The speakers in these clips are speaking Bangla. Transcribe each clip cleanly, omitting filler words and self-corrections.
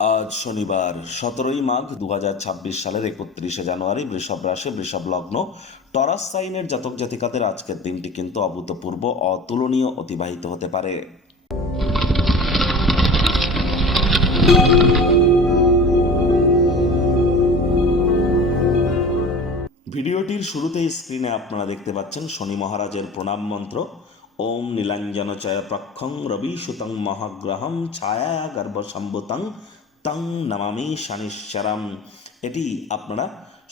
আজ শনিবার 17ই মাঘ 2026 সালের 31শে জানুয়ারি, বৃষভ রাশি, বৃষভ লগ্ন, টরাস সাইনের জাতক জাতিকাদের আজকের দিনটি কিন্তু অভূতপূর্ব, অতুলনীয় অতিবাহিত হতে পারে। ভিডিওটির শুরুতেই স্ক্রিনে আপনারা দেখতে পাচ্ছেন শনি মহারাজের প্রণাম মন্ত্র। ওম নীলাঞ্জন চয় প্রক্ষং রবি সুতং মহাগ্রহম ছায়া গর্ভসম্ভুতং তং নমামি শনিশ্চরম। এটি আপনারা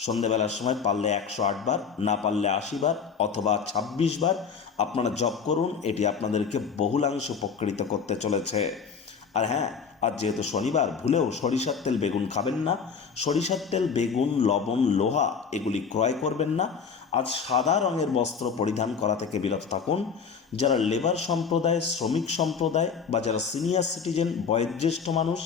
সন্ধেবেলার সময় পারলে 108 বার, না পারলে 80 বার অথবা 26 বার আপনারা জপ করুন। এটি আপনাদেরকে বহুলাংশ উপকৃত করতে চলেছে। আর হ্যাঁ, আজ যেহেতু শনিবার, ভুলেও সরিষার তেল বেগুন খাবেন না। সরিষার তেল বেগুন লবণ লোহা এগুলি ক্রয় করবেন না। আজ সাদা রঙের বস্ত্র পরিধান করা থেকে বিরত থাকুন। যারা লেবার সম্প্রদায়, শ্রমিক সম্প্রদায় বা যারা সিনিয়র সিটিজেন, বয়োজ্যেষ্ঠ মানুষ,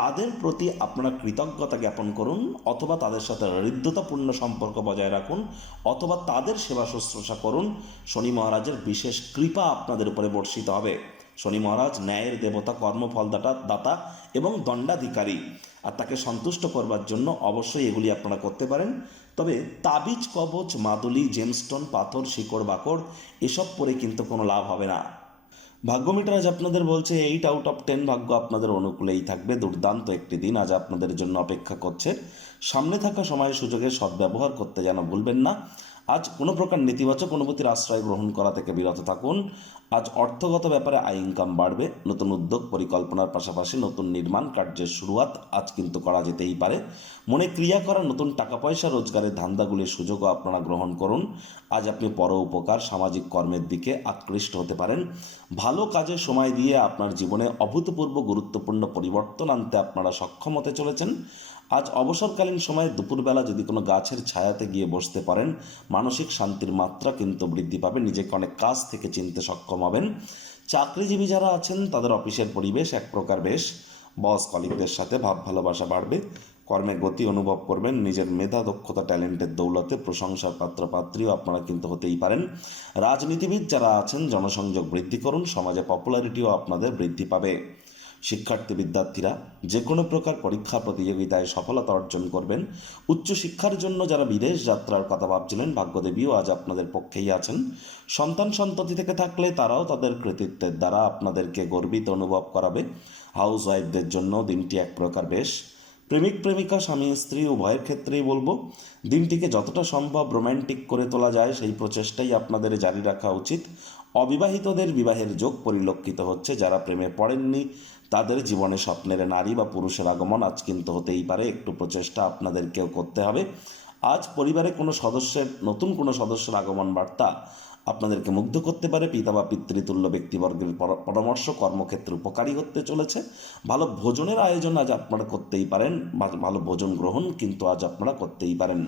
তাদের প্রতি আপনারা কৃতজ্ঞতা জ্ঞাপন করুন, অথবা তাদের সাথে হৃদ্যতাপূর্ণ সম্পর্ক বজায় রাখুন, অথবা তাদের সেবা শুশ্রূষা করুন। শনি মহারাজের বিশেষ কৃপা আপনাদের উপরে বর্ষিত হবে। শনি মহারাজ ন্যায়ের দেবতা, কর্মফল দাতা এবং দণ্ডাধিকারী। আর তাকে সন্তুষ্ট করবার জন্য অবশ্যই এগুলি আপনারা করতে পারেন। তবে তাবিজ, কবচ, মাদুলি, জেমস্টোন, পাথর, শিকড় বাকড় এসব পরে কিন্তু কোনো লাভ হবে না। ভাগ্য মিটার আজ আপনাদের বলছে 8/10 ভাগ্য আপনাদের অনুকূলেই থাকবে। দুর্দান্ত একটি দিন আজ আপনাদের জন্য অপেক্ষা করছে। সামনে থাকা সময়ের সুযোগের সদ্ব্যবহার করতে যেন ভুলবেন না। আজ কোনো প্রকার নেতিবাচক অনুভূতির আশ্রয় গ্রহণ করা থেকে বিরত থাকুন। আজ অর্থগত ব্যাপারে আয় ইনকাম বাড়বে। নতুন উদ্যোগ পরিকল্পনার পাশাপাশি নতুন নির্মাণ কার্যের শুরুয়াত আজ কিন্তু করা যেতেই পারে। মনে ক্রিয়া করা নতুন টাকা পয়সা রোজগারের ধান্দাগুলির সুযোগও আপনারা গ্রহণ করুন। আজ আপনি পরোপকার, সামাজিক কর্মের দিকে আকৃষ্ট হতে পারেন। ভালো কাজে সময় দিয়ে আপনার জীবনে অভূতপূর্ব গুরুত্বপূর্ণ পরিবর্তন আনতে আপনারা সক্ষম হতে চলেছেন। আজ অবসরকালীন সময়ে দুপুরবেলা যদি কোনো গাছের ছায়াতে গিয়ে বসতে পারেন, মানসিক শান্তির মাত্রা কিন্তু বৃদ্ধি পাবে। নিজেকে অনেক কাজ থেকে চিনতে সক্ষম হবেন। চাকরিজীবী যারা আছেন তাদের অফিসের পরিবেশ এক প্রকার বেশ। বস কলিগদের সাথে ভাব ভালোবাসা বাড়বে। কর্মে গতি অনুভব করবেন। নিজের মেধা, দক্ষতা, ট্যালেন্টের দৌলতে প্রশংসার পাত্রপাত্রীও আপনারা কিন্তু হতেই পারেন। রাজনীতিবিদ যারা আছেন জনসংযোগ বৃদ্ধি করুন। সমাজে পপুলারিটিও আপনাদের বৃদ্ধি পাবে। শিক্ষার্থী বিদ্যার্থীরা যে কোনো প্রকার পরীক্ষা প্রতিযোগিতায় সফলতা অর্জন করবেন। উচ্চশিক্ষার জন্য যারা বিদেশ যাত্রার কথা ভাবছিলেন, ভাগ্যদেবীও আজ আপনাদের পক্ষেই আছেন। সন্তান সন্ততি থেকে থাকলে তারাও তাদের কৃতিত্বের দ্বারা আপনাদেরকে গর্বিত অনুভব করাবে। হাউস ওয়াইফদের জন্য দিনটি এক প্রকার বেশ। প্রেমিক প্রেমিকা, স্বামী স্ত্রী উভয়ের ক্ষেত্রেই বলবো, দিনটিকে যতটা সম্ভব রোম্যান্টিক করে তোলা যায় সেই প্রচেষ্টাই আপনাদের জারি রাখা উচিত। অবিবাহিতদের বিবাহের যোগ পরিলক্ষিত হচ্ছে। যারা প্রেমে পড়েননি তাদের জীবনে স্বপ্নের নারী বা পুরুষের আগমন আজ কিন্তু হতেই পারে। একটু প্রচেষ্টা আপনাদেরকেও করতে হবে। আজ পরিবারে নতুন কোনো সদস্যের আগমন বার্তা আপনাদেরকে মুগ্ধ করতে পারে। পিতা বা পিতৃতুল্য ব্যক্তিবর্গের পরামর্শ কর্মক্ষেত্রে উপকারী হতে চলেছে। ভালো ভোজনের আয়োজন আজ আপনারা করতেই পারেন। ভালো ভোজন গ্রহণ কিন্তু আজ আপনারা করতেই পারেন।